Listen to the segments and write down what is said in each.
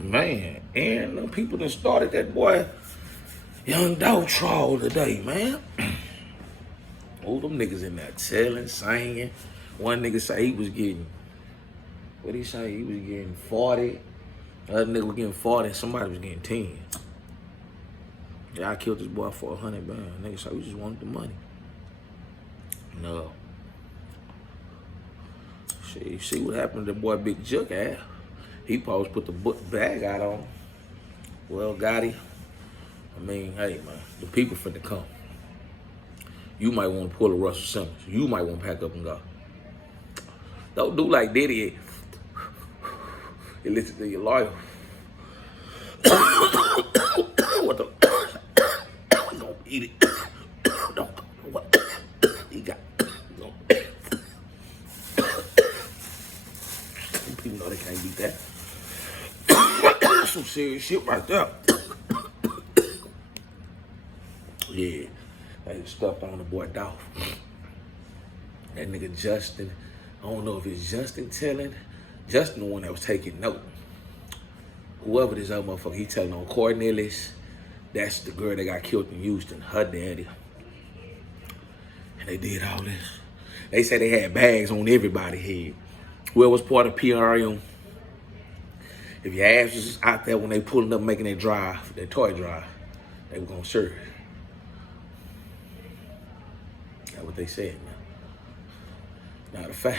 Man, and the people that started that boy, young Dolph trial today, man. All them niggas in there telling, singing. One nigga say he was getting, what he say? He was getting 40. The other nigga was getting 40 and somebody was getting 10. Yeah, I killed this boy for 100 bands. Nigga say we just wanted the money. No. See what happened to the boy Big Juck ass. He probably put the bag out on him. Well, Gotti, I mean, hey, man, the people finna come. You might want to pull a Russell Simmons. You might want to pack up and go. Don't do like Diddy. You listen to your lawyer. What the? We gonna eat it. Don't. What? He got. People know they can't beat that. That's some serious shit right there. Yeah. They stuffed on the boy Dolph. That nigga Justin, I don't know if it's Justin telling. Justin the one that was taking note. Whoever this other motherfucker, he telling on Cornelius. That's the girl that got killed in Houston, her daddy. And they did all this. They said they had bags on everybody's head. Whoever was part of PRM, if your ass was out there when they pulling up making their drive, their toy drive, they were gonna serve. That's what they said, man. Now the fact,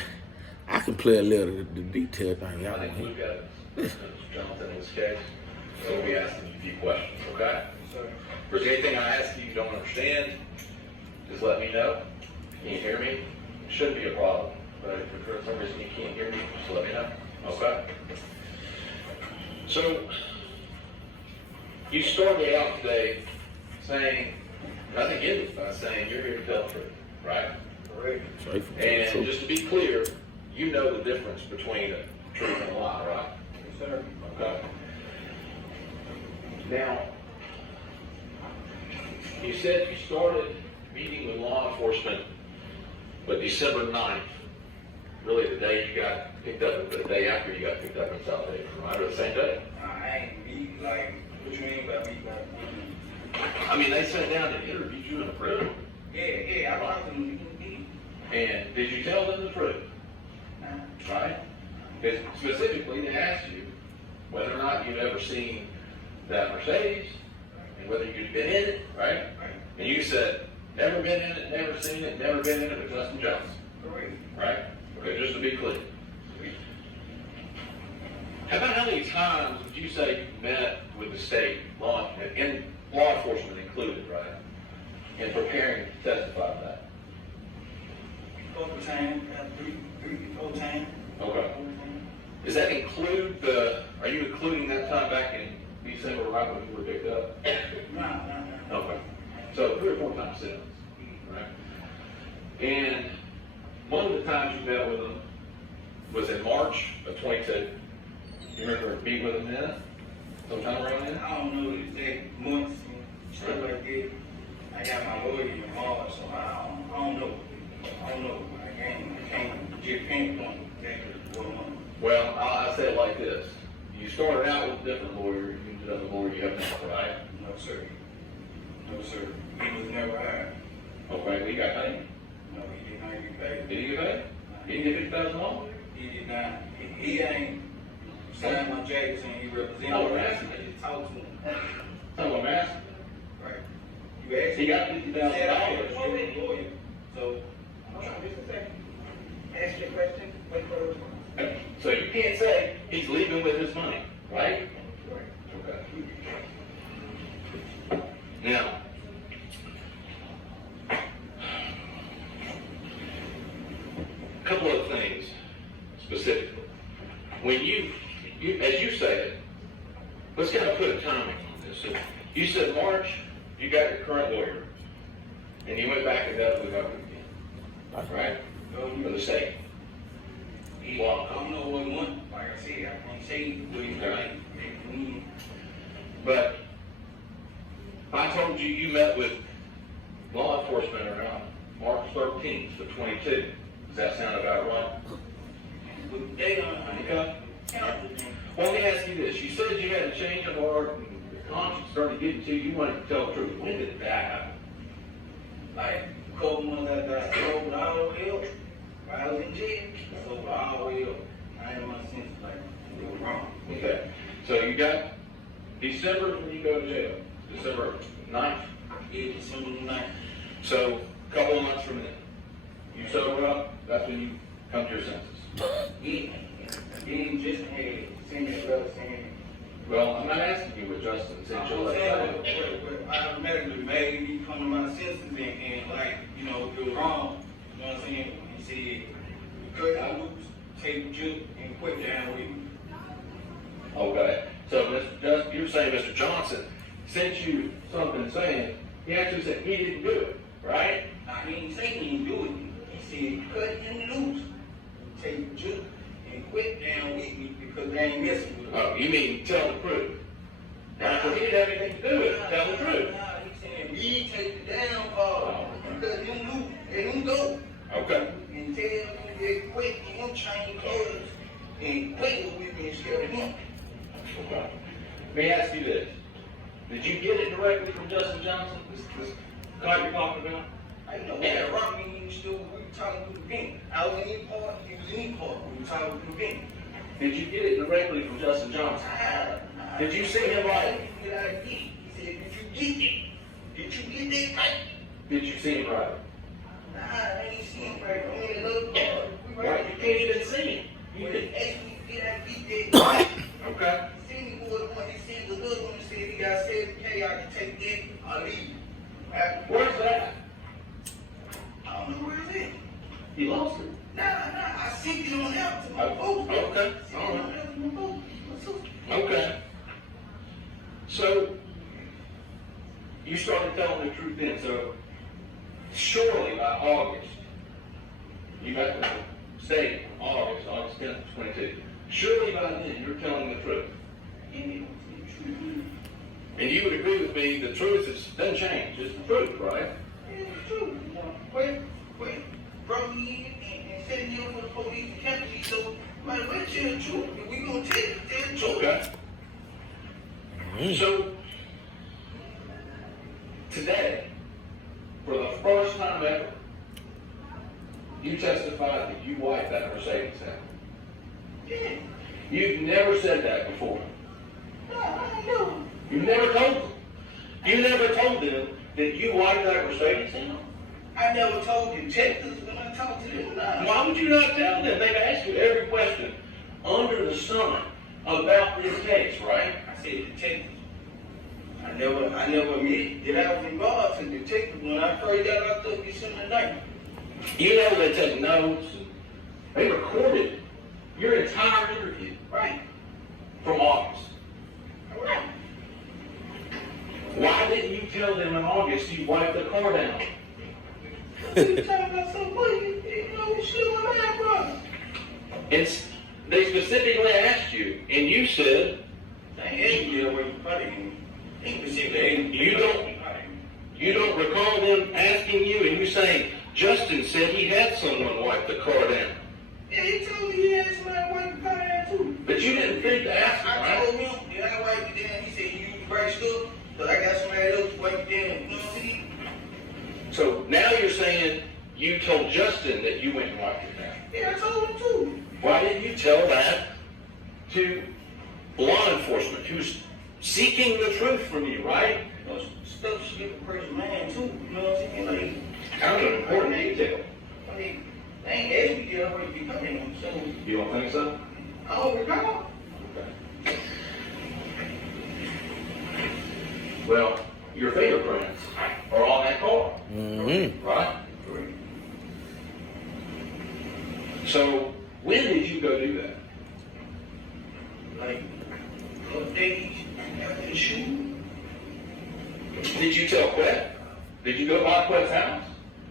I can play a little of the detail thing. Y'all think we've got Jonathan in this case, so we'll be asking you a few questions, okay? If there's anything I ask you don't understand, just let me know. Can you hear me? It shouldn't be a problem. But if for some reason you can't hear me, just let me know. Okay? So, you started out today saying, I think ended by saying you're here to tell the truth, right? Right. And just to be clear, you know the difference between a truth and a lie, right? Yes, sir. Okay. Now, you said you started meeting with law enforcement, but December 9th. Really, the day you got picked up, the day after you got picked up in South Haven, right? Or the same day? I ain't meet, like, what you mean by meet? I mean, they sat down and interviewed you in the prison. Yeah, I like them. And did you tell them the truth? Nah. Right? Because specifically, they asked you whether or not you'd ever seen that Mercedes and whether you'd been in it, right? And you said, never been in it, never seen it, never been in it with Justin Jones. Correct. Right? Okay, just to be clear. How many times would you say you met with the state law enforcement included, right? In preparing to testify to that? 4 times, 4 times. Okay. Does that include are you including that time back in December, right when you were picked up? No. Okay. So 3 or 4 times since, right? And one of the times you met with them was in March of 22. You remember meeting with them then? Sometime around then? I don't know the exact months and stuff like that. I got my lawyer in March, so I don't know. I can't just pinpoint exactly what month. Well, I'll say it like this. You started out with a different lawyer, you ended up the lawyer you have now, right? No, sir. No, sir. He was never hired. Okay, he got paid. No, he did not get paid. Did he get paid? He didn't get $50,000? He did not. He ain't signed my jacket saying he represented. No, I'm asking. I just talked to him. That's what I'm asking. Right. You asked He got $50,000. lawyer. So, Hold on just a second. Ask your question, wait for a response. So you can't say he's leaving with his money, right? Okay. Now, a couple of things specifically. When you as you said, let's kind of put a timing on this. So you said March, you got your current lawyer, and you went back and dealt with government again, right? For the state. I don't know what month, like I said, I can't say what he's like. But I told you you met with law enforcement around March 13th of 22. Does that sound about right? They don't, Okay. Well, let me ask you this. You said you had a change of heart and the conscience started getting to you. You wanted to tell the truth. When did that happen? Like, a couple months after I sold all the way up, while I was in jail, I sold all the way up. I ain't my sense, like, it was wrong. Okay. So you got December when you go to jail. December 9th. Yeah, December 9th. So a couple of months from then, you sober up. That's when you come to your senses. Yeah. Then Justin had sent me a letter saying, Well, I'm not asking you what Justin said. Your letter. I automatically made me come to my senses and like, you know, it was wrong. You know what I'm saying? He said, cut out loose, take juke, and quit down with me. Okay. So you're saying Mr. Johnson sent you something saying he actually said he didn't do it, right? Now, he didn't say he didn't do it. He said, cut him loose, take juke, and quit down with me because they ain't messing with him. Oh, you mean tell the truth? Now, because he didn't have anything to do with it. Tell the truth. Nah, he's saying, we take the down fall, cut him loose, let him go. Okay. And tell him to quit and him change clothes and quit with me instead of him. Okay. Let me ask you this. Did you get it directly from Justin Johnson? This guy you're talking about? I know that rock me, we were talking to the vent. I was in his part, he was in his part, we were talking to the vent. Did you get it directly from Justin Johnson? Did you see him right? He said, did you get it? Did you get that right? Did you see him right? Nah, I ain't seen him right. I'm in another part. We Right, you can't even see him. You You could could, ask me, did I get that right? okay. He seen me more than one. He seen the little one and said, he got 7K, I can take that, I'll leave. Where's that? I don't know where it's at. He lost it. Nah, I sent it on out to my Oh, folks. okay. Sent it on out to my folks. What's up? Okay. So, you started telling the truth then. So, surely by August, you got the state, August 10th, 22. Surely by then, you're telling the truth. Yeah, it's the truth. And you would agree with me, the truth doesn't change. It's the truth, right? Yeah, it's true. Wait, brought me in and set me up for the police and captured me. So, might as well tell the truth. If we gonna tell the truth. Okay. So, today, for the first time ever, you testified that you wiped that Mercedes out. Yeah. You've never said that before. No, I ain't know. You never told them. You never told them that you wiped that Mercedes out. I never told the detectives when I talked to them. Nah. Why would you not tell them? They've asked you every question under the sun about this case, right? I said detectives. I never admitted that I was involved in detectives when I first got locked up December 9th. You know they take notes. They recorded your entire interview Right. from August. Right. Why didn't you tell them in August you wiped the car down? You talking about some money? You know, we should have had, bro. They specifically asked you, and you said I ain't get away from fighting. you don't recall them asking you, and you saying Justin said he had someone wipe the car down. Yeah, he told me he had somebody wipe the car down too. But you didn't think to ask him, I right? told him that I wiped it down. He said you use the right stuff, but I got somebody else to wipe it down. You know what I'm saying? So now you're saying you told Justin that you went and wiped it down. Yeah, I told him too. Why didn't you tell that to law enforcement who's seeking the truth from you, right? You know, stuff should get the person man too. You know what I'm saying? Like, Kind of an important detail. I mean, they ain't asked me to get away from fighting. So, You don't think so? I don't recall. Okay. Well, your fingerprints are on that car, Mm-hmm. right? So, when did you go do that? Like, a couple days after the shooting. Did you tell Quet? Did you go by Quet's house?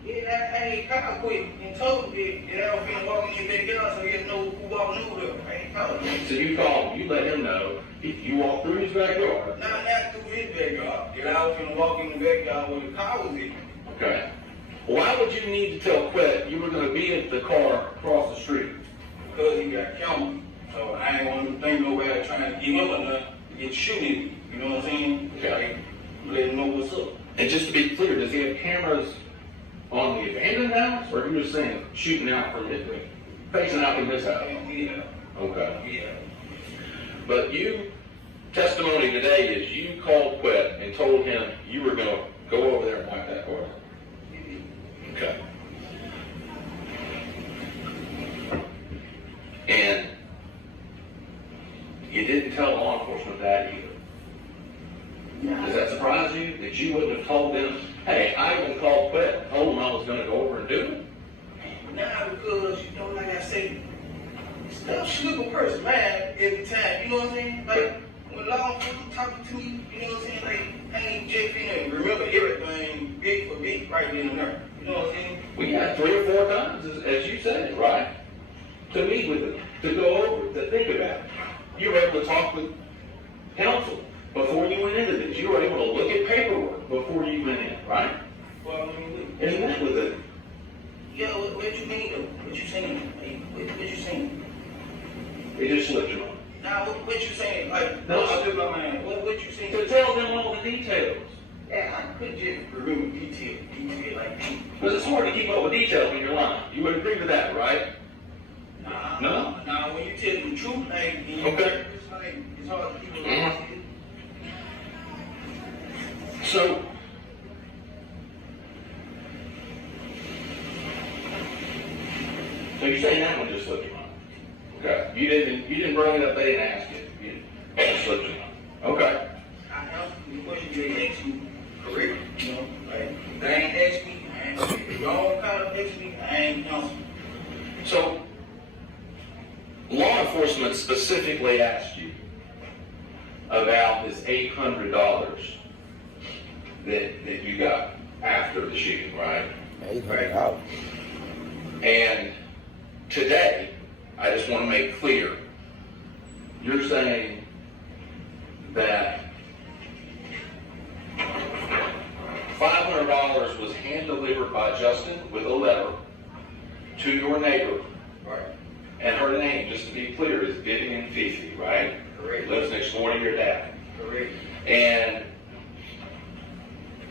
Yeah, I ain't called quick and told him that I was finna walk in that backyard so he had to know who walking over there. I ain't called him. So you called him, you let him know, if you walked through his backyard. Not through his backyard. That I was finna walk in the backyard where the car was in. Okay. Why would you need to tell Quet you were going to be at the car across the street? Because he got killed. So I ain't want to think nobody trying to give him enough. get shooting, you know what I'm saying? Okay. Like, let him know what's up. And just to be clear, does he have cameras on the abandoned house, or are you just saying shooting out from his, facing out from his house? Yeah. Okay. Yeah. But testimony today is you called Quet and told him you were going to go over there and wipe that car. Okay. And you didn't tell law enforcement that either. Does that surprise you that you wouldn't have told them, hey, I even called Quet and told him I was going to go over and do it? Nah, because, you know, like I say, stuff slip a person mind every time, you know what I'm saying? Like, when law enforcement talking to me, you know what I'm saying? Like, I ain't just finna remember everything bit for bit right then and there. You know what I'm saying? We had 3 or 4 times, as you said, right? To meet with them, to go over it, to think about it. You were able to talk with counsel before you went into this. You were able to look at paperwork before you went in, right? Well, I mean, And you met with it. yeah, what you mean though? What you saying? Like, what you saying? It just slipped your mind. Nah, what you saying? Like, No, what slipped my mind? What you saying? To tell them all the details. Yeah, I could just remember detail like that. Because it's hard to keep up with details when you're lying. You would agree with that, right? No? Nah, when you tell the truth, like, Okay. it's like, it's hard to keep it. Mhm. So, you're saying that one just slipped your mind? Okay. You didn't bring it up, they didn't ask you. It just slipped your mind. Okay. I answered the question they asked me correctly, you know, like, if they ain't asked me, I ain't answered. If y'all kind of asked me, I ain't answered. So, law enforcement specifically asked you about this $800 that you got after the shooting, right? $800. And today, I just want to make clear, you're saying that $500 was hand-delivered by Justin with a letter to your neighbor. Right. And her name, just to be clear, is Vivian Fifi, right? Correct. Lives next door to your dad. Correct. And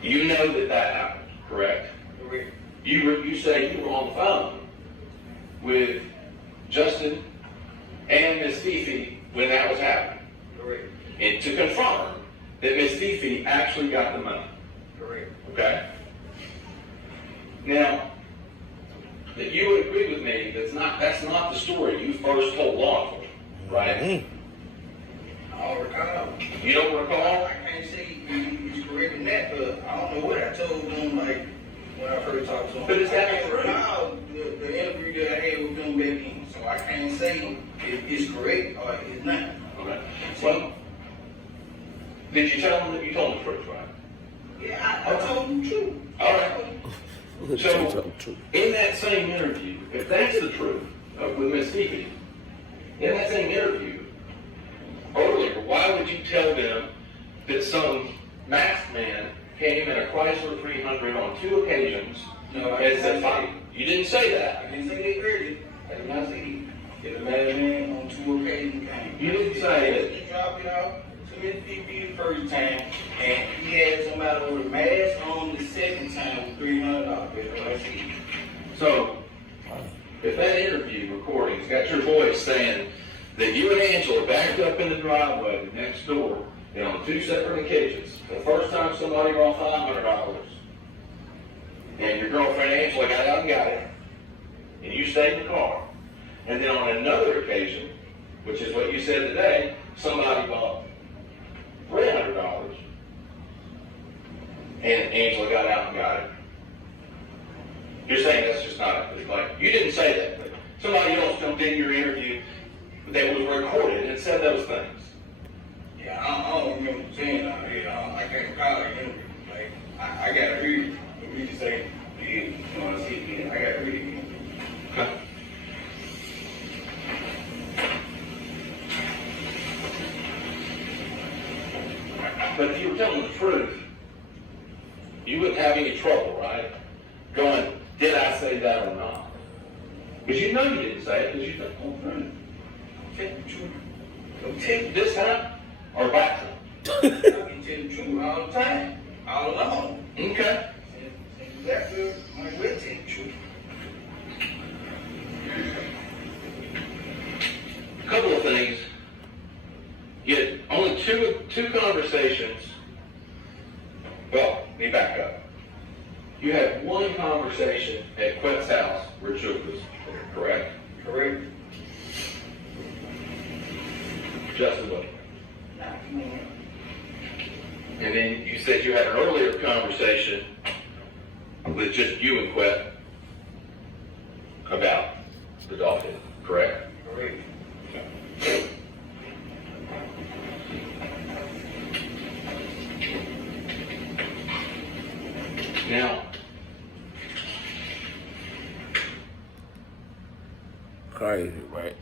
you know that happened, correct? Correct. You say you were on the phone with Justin and Miss Fifi when that was happening. Correct. And to confirm that Miss Fifi actually got the money. Correct. Okay? Now, that you would agree with me that's not the story you first told law enforcement, right? Mm-hmm. I don't recall. You don't recall? I can't say it's correct in that, but I don't know what I told them, like, when I first talked to them. But is that I can't true? recall the interview that I had with them back then, so I can't say if it's correct or it's not. Okay. Well, did you tell them that you told them the truth, right? Yeah, I told them the truth. All right. So, True. in that same interview, if that's the truth with Miss Fifi, in that same interview, earlier, why would you tell them that some masked man came in a Chrysler 300 on 2 occasions No, I and didn't said, say "Fine." You didn't say that. I didn't say that earlier. I did not say that. The madman on 2 occasions came. You didn't say it. He dropped it off to Miss Fifi the first time, and he had somebody with a mask on the second time with $300. That's what I said. So, if that interview recording's got your voice saying that you and Angela backed up in the driveway next door and on 2 separate occasions, the first time somebody brought $500 and your girlfriend Angela got out and got it, and you stayed in the car, and then on another occasion, which is what you said today, somebody bought $300 and Angela got out and got it. You're saying that's just not, like, you didn't say that, but somebody else jumped in your interview that was recorded and said those things. Yeah, I don't remember saying that. Yeah, I can't recall it interview. Like, I got to read it. For me to say, yeah, you know what I see again, I got to read it again. Okay. But if you were telling the truth, you wouldn't have any trouble, right? Going, did I say that or not? Because you know you didn't say it because you said, oh, friend. Tell the truth. Take this time or back time? You had only two conversations. Well, let me back up. You had one conversation at Quet's house where Chuck was there, correct? Correct. Justin was. Not me. And then you said you had an earlier conversation with just you and Quet about the dolphin, correct? Correct. Now, Crazy, right?